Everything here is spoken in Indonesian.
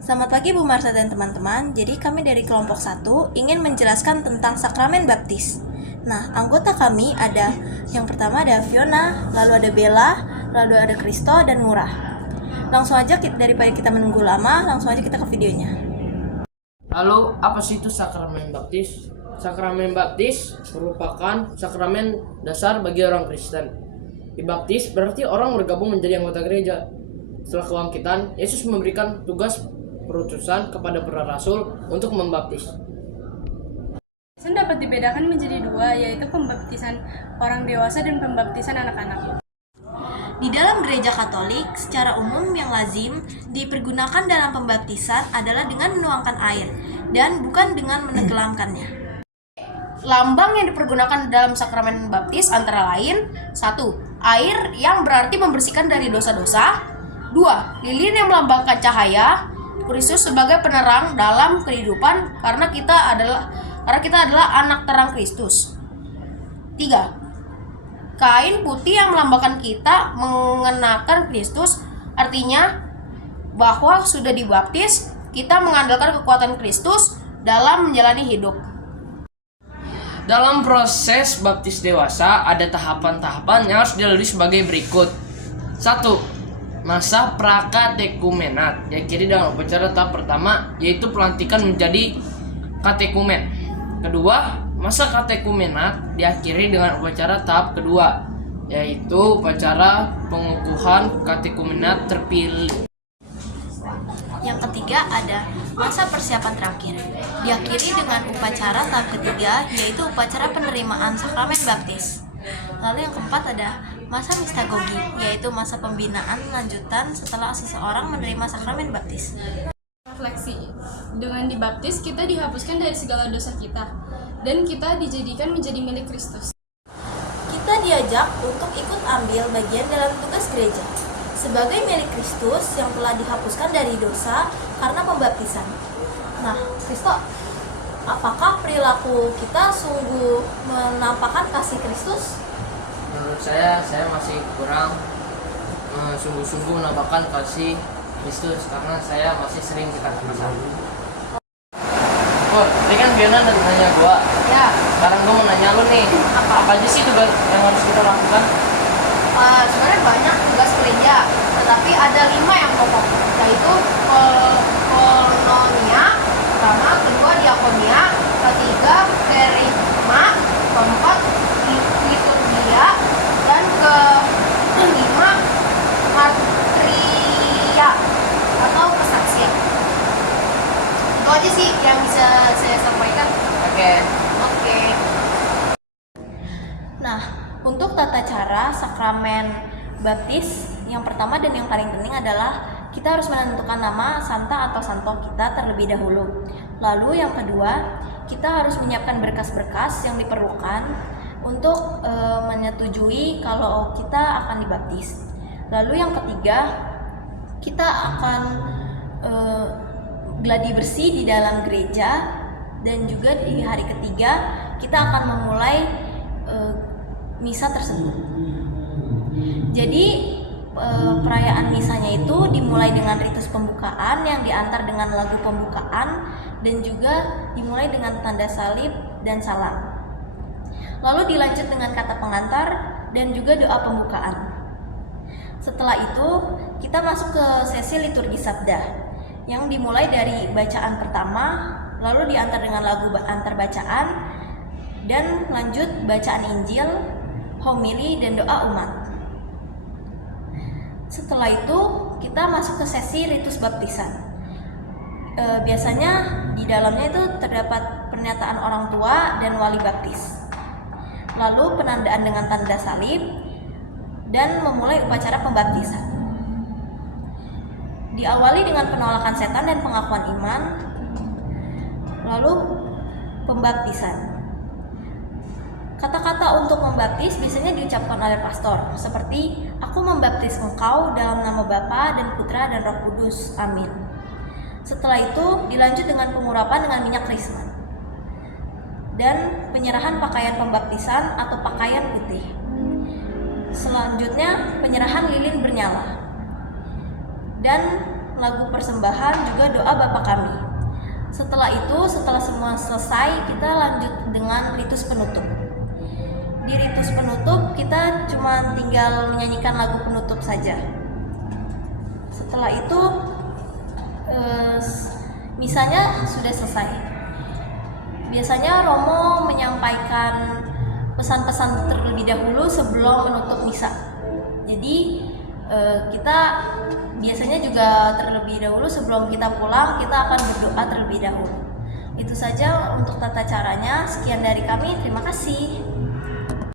Selamat pagi Bu Marsa dan teman-teman. Jadi kami dari kelompok 1 ingin menjelaskan tentang sakramen baptis. Nah, anggota kami ada yang pertama ada Fiona, lalu ada Bella, lalu ada Kristo dan Murah. Langsung aja daripada kita menunggu lama, langsung aja kita ke videonya. Lalu, apa sih itu sakramen baptis? Sakramen baptis merupakan sakramen dasar bagi orang Kristen. Dibaptis berarti orang bergabung menjadi anggota gereja. Setelah kebangkitan, Yesus memberikan tugas perutusan kepada para rasul untuk membaptis. Baptisan dapat dibedakan menjadi dua, yaitu pembaptisan orang dewasa dan pembaptisan anak-anak. Di dalam gereja Katolik, secara umum yang lazim dipergunakan dalam pembaptisan adalah dengan menuangkan air dan bukan dengan menenggelamkannya. Lambang yang dipergunakan dalam sakramen baptis antara lain 1. Air yang berarti membersihkan dari dosa-dosa. 2. Lilin yang melambangkan cahaya. Kristus sebagai penerang dalam kehidupan karena kita adalah anak terang Kristus. 3. Kain putih yang melambangkan kita mengenakan Kristus, artinya bahwa sudah dibaptis, kita mengandalkan kekuatan Kristus dalam menjalani hidup. Dalam proses baptis dewasa, ada tahapan-tahapan yang harus dilalui sebagai berikut. 1. Masa prakatekumenat, diakhiri dengan upacara tahap pertama, yaitu pelantikan menjadi katekumen. Kedua, masa katekumenat diakhiri dengan upacara tahap kedua, yaitu upacara pengukuhan katekumenat terpilih. Yang ketiga ada masa persiapan terakhir, diakhiri dengan upacara tahap ketiga, yaitu upacara penerimaan sakramen baptis. Lalu yang keempat ada masa mistagogi, yaitu masa pembinaan lanjutan setelah seseorang menerima sakramen baptis. Refleksi. Dengan dibaptis, kita dihapuskan dari segala dosa kita, dan kita dijadikan menjadi milik Kristus. Kita diajak untuk ikut ambil bagian dalam tugas gereja sebagai milik Kristus yang telah dihapuskan dari dosa karena pembaptisan. Nah, Kristo, apakah perilaku kita sungguh menampakkan kasih Kristus? Menurut saya masih kurang sungguh-sungguh menampakkan kasih Kristus karena saya masih sering ketakutan. Oh, ini kan Fiona dan nanya gua. Ya, Sekarang gua mau nanya lu nih. Apa aja sih tugas yang harus kita lakukan? sebenarnya banyak tugas gereja, tetapi ada 5 yang pokok, yaitu koinonia, pertama, kedua diakonia, ketiga kerigma, keempat liturgia, dan kelima matria atau kesaksian. Itu aja sih yang bisa saya sampaikan. Oke. Nah, untuk tata cara sakramen baptis, yang pertama dan yang paling penting adalah kita harus menentukan nama santa atau santo kita terlebih dahulu. Lalu yang kedua, kita harus menyiapkan berkas-berkas yang diperlukan untuk menyetujui kalau kita akan dibaptis. Lalu yang ketiga, kita akan gladi bersih di dalam gereja, dan juga di hari ketiga kita akan memulai misa tersebut. Jadi perayaan misanya itu dimulai dengan ritus pembukaan yang diantar dengan lagu pembukaan dan juga dimulai dengan tanda salib dan salam. Lalu dilanjut dengan kata pengantar dan juga doa pembukaan. Setelah itu kita masuk ke sesi liturgi sabda yang dimulai dari bacaan pertama, lalu diantar dengan lagu antar bacaan, dan lanjut bacaan Injil, homili, dan doa umat. Setelah itu kita masuk ke sesi ritus baptisan. Biasanya di dalamnya itu terdapat pernyataan orang tua dan wali baptis, lalu penandaan dengan tanda salib, dan memulai upacara pembaptisan. Diawali dengan penolakan setan dan pengakuan iman, lalu pembaptisan. Kata-kata untuk membaptis biasanya diucapkan oleh pastor, seperti aku membaptis engkau dalam nama Bapa dan Putra dan Roh Kudus. Amin. Setelah itu dilanjut dengan pengurapan dengan minyak krisma dan penyerahan pakaian pembaptisan atau pakaian putih. Selanjutnya penyerahan lilin bernyala. Dan lagu persembahan juga doa Bapa Kami. Setelah itu, setelah semua selesai, kita lanjut dengan ritus penutup. Di ritus penutup kita cuma tinggal menyanyikan lagu penutup saja. Setelah itu misanya sudah selesai. Biasanya Romo menyampaikan pesan-pesan terlebih dahulu sebelum menutup misa. Jadi kita biasanya juga terlebih dahulu sebelum kita pulang kita akan berdoa terlebih dahulu. Itu saja untuk tata caranya. Sekian dari kami, terima kasih.